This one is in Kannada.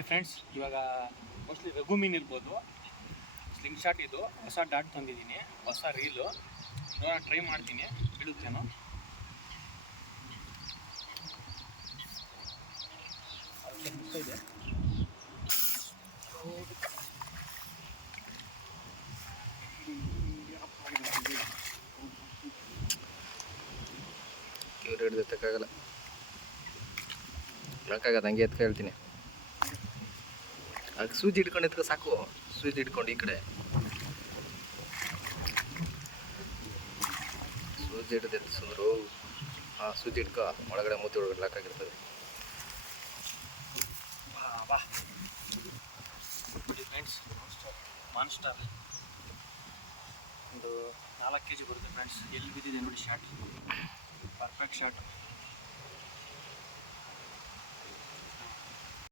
ಹಾಯ್ ಫ್ರೆಂಡ್ಸ್, ಇವಾಗ ಮೋಸ್ಟ್ಲಿ ರಘು ಮೀನು ಇರ್ಬೋದು. ಸ್ಲಿಂಗ್ ಶಾಟ್ ಇದು ಹೊಸ ಡಾಟ್ ತಂದಿದ್ದೀನಿ, ಹೊಸ ರೀಲು. ನೋಡೋಣ, ಟ್ರೈ ಮಾಡ್ತೀನಿ, ಬೀಳುತ್ತೇನೋ. ಇದೆ ಇವ್ರು ಹಿಡ್ದು ಎತ್ತಕ್ಕಾಗಲ್ಲ, ಸಾಕಾಗತ್ತೆ. ಹಂಗೆ ಎತ್ಕ ಹೇಳ್ತೀನಿ. ಅದು ಸೂಜಿ ಹಿಡ್ಕೊಂಡು ಎತ್ಕ ಸಾಕು. ಸೂಜಿ ಹಿಡ್ಕೊಂಡು ಈ ಕಡೆ ಸೂಜಿ ಹಿಡಿದು ಎತ್ತಿಸಿದ್ರು. ಹಾಂ, ಸೂಜಿ ಹಿಡ್ಕೊ. ಒಳಗಡೆ ಮೂತಿ ಒಳಗಡೆ ಲಾಕ್ ಆಗಿರ್ತದೆ. ಫ್ರೆಂಡ್ಸ್, ಮಾನ್ಸ್ಟರ್ ಒಂದು 4 kg ಬರುತ್ತೆ ಫ್ರೆಂಡ್ಸ್. ಎಲ್ಲಿ ಬಿದ್ದಿದೆ ನೋಡಿ ಶಾಟ್, ಪರ್ಫೆಕ್ಟ್ ಶಾಟ್.